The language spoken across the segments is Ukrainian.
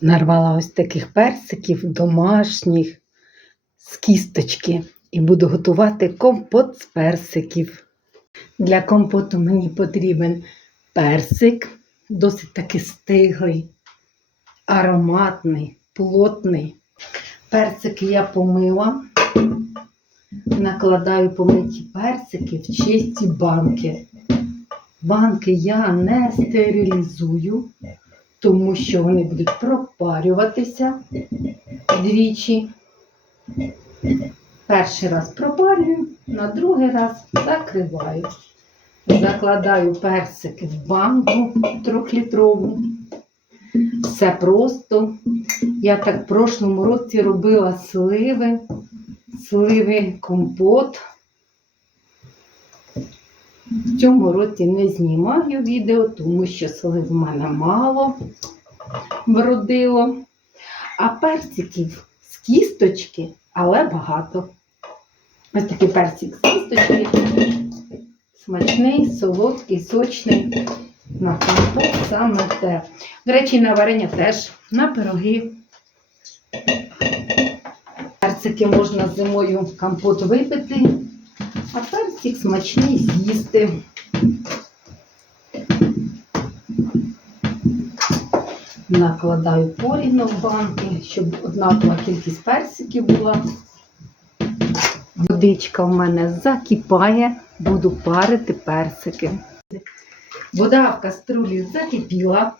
Нарвала ось таких персиків домашніх з кісточки і буду готувати компот з персиків. Для компоту мені потрібен персик, досить таки стиглий, ароматний, плотний. Персики я помила, накладаю помиті персики в чисті банки. Банки я не стерилізую, тому що вони будуть пропарюватися двічі. Перший раз пропарюю, на другий раз закриваю. Закладаю персики в банку трьохлітрову. Все просто. Я так в прошлому році робила сливи, сливи компот. В цьому році не знімаю відео, тому що слив в мене мало вродило. А персиків з кісточки, але багато. Ось такий персик з кісточки. Смачний, солодкий, сочний. На компот саме те. До речі, на варення теж, на пироги. Персики можна зимою компот випити, а персик смачний з'їсти. Накладаю порівну в банки, щоб однакова кількість персиків була. Водичка в мене закипає, буду парити персики. Вода в каструлі закипіла.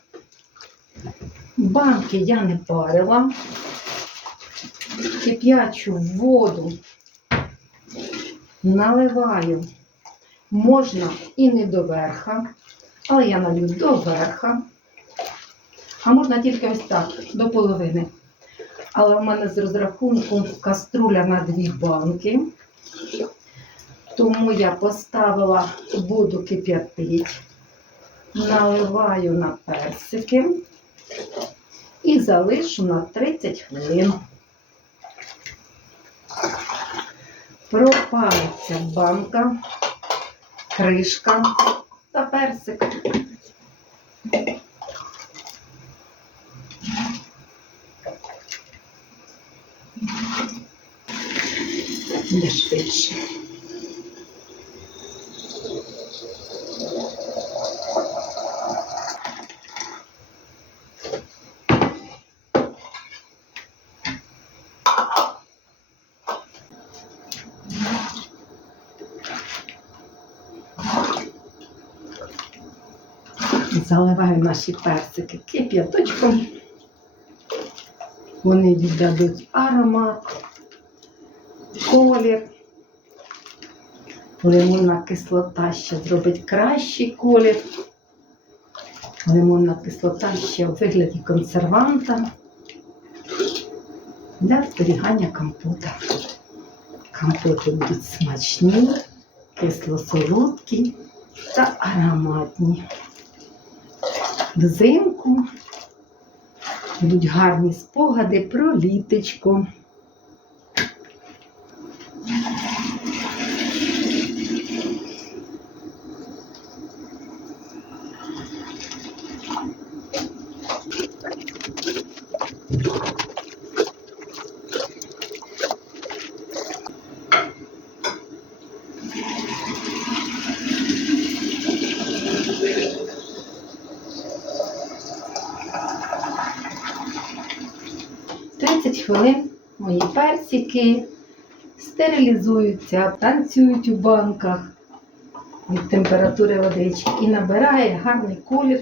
Банки я не парила. Кип'ячу воду наливаю. Можна і не до верха, але я налью до верха. А можна тільки ось так, до половини. Але в мене з розрахунку каструля на дві банки. Тому я поставила воду кип'ятить, наливаю на персики і залишу на 30 хвилин. Пропалиться банка, кришка та персик. Не швидше. Заливаю наші персики кип'яточком. Вони віддадуть аромат, колір. Лимонна кислота ще зробить кращий колір. Лимонна кислота ще в вигляді консерванта для зберігання компота. Компоти будуть смачні, кисло-солодкі та ароматні. Взимку будуть гарні спогади про літочко. – 30 хвилин мої персики стерилізуються, танцюють у банках від температури водички і набирає гарний колір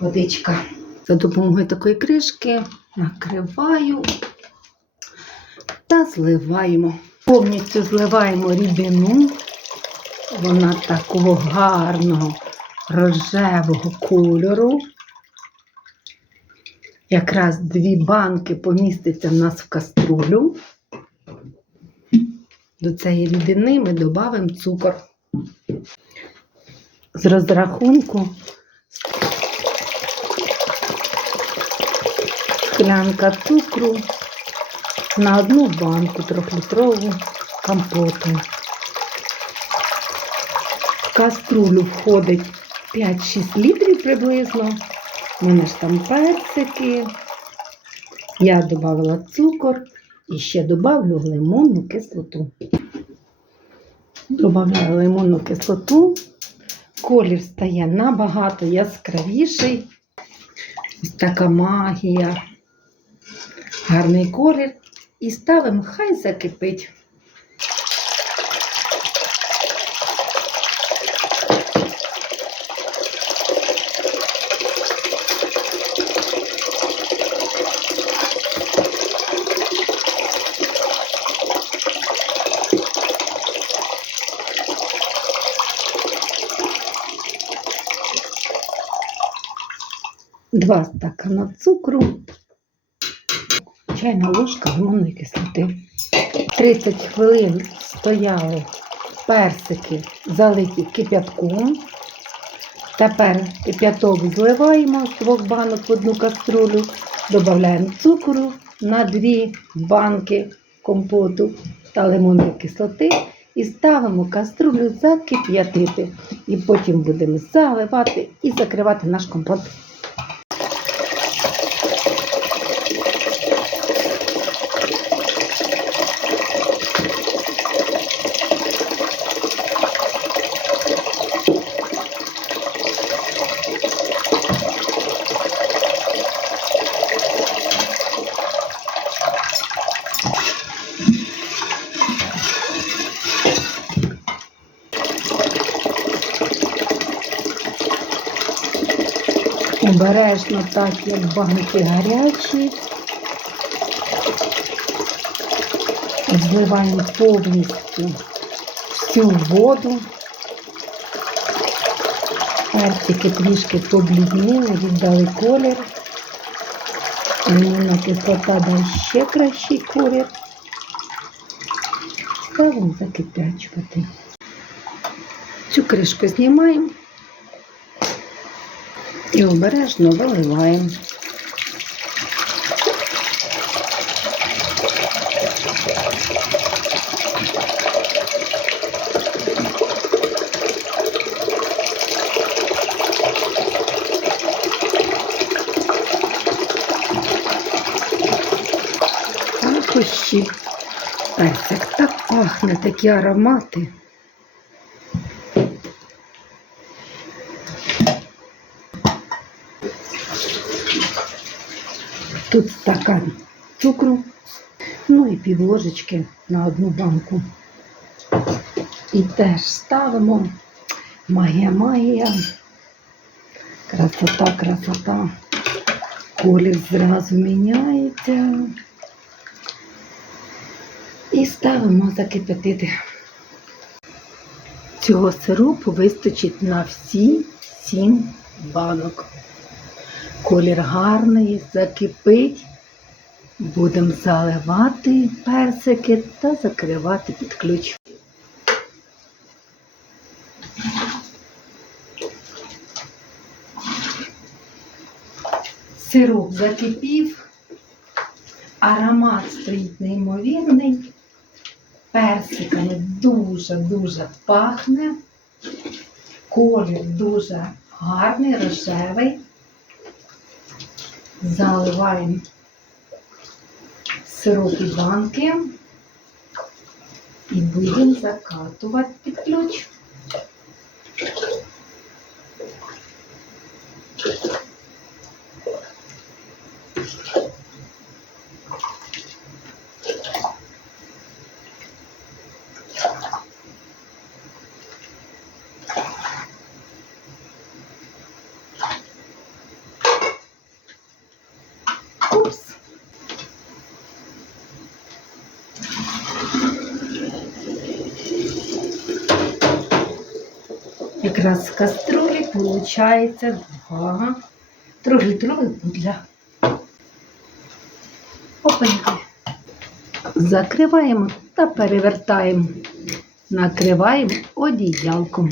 водичка. За допомогою такої кришки накриваю та зливаємо. Повністю зливаємо рідину. Вона такого гарного рожевого кольору. Якраз дві банки поміститься в нас в каструлю. До цієї рідини ми додамо цукор. З розрахунку склянка цукру на одну банку трьохлітрову компоту. В каструлю входить 5-6 літрів приблизно. У мене ж там персики, Я додала цукор і ще додавлю лимонну кислоту. Добавляю лимонну кислоту. Колір стає набагато яскравіший. Ось така магія. Гарний колір. І ставимо, хай закипить. Два стакана цукру, чайна ложка лимонної кислоти. 30 хвилин стояли персики, залиті кип'ятком. Тепер кип'яток зливаємо з двох банок в одну каструлю, додаємо цукру на дві банки компоту та лимонної кислоти і ставимо каструлю закип'ятити. І потім будемо заливати і закривати наш компот. Обережно так, як банки гарячі. Зливаємо повністю всю воду. Персики трішки поблідніли, віддали колір. Лимонна кислота дає ще кращий колір. Ставимо закипячувати. Цю кришку знімаємо і обережно виливаємо. Персик так пахне, такі аромати. Тут стакан цукру, ну і пів ложечки на одну банку. І теж ставимо магія, магія. Красота, красота. Колір зразу міняється. І ставимо закипятити. Цього сиропу вистачить на всі сім банок. Колір гарний, закипить. Будемо заливати персики та закривати під ключ. Сироп закипів, аромат стоїть неймовірний, персиками дуже-дуже пахне, колір дуже гарний, рожевий. Заливаємо сироп і банки і будемо закатувати під ключ. Упс. Якраз з каструлі виходить два трьохлітрових будля. Опаньки. Закриваємо та перевертаємо. Накриваємо одіялком.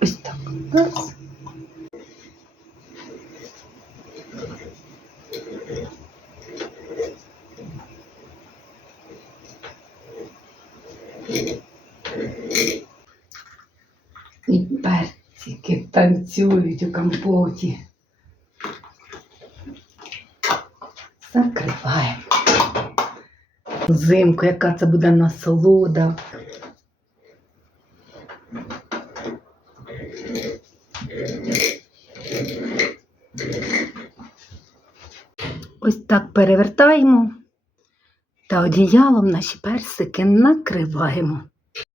Ось так. Раз. І персики танцюють у компоті. Закриваємо. Взимку, яка це буде насолода. Ось так перевертаємо та одіялом наші персики накриваємо.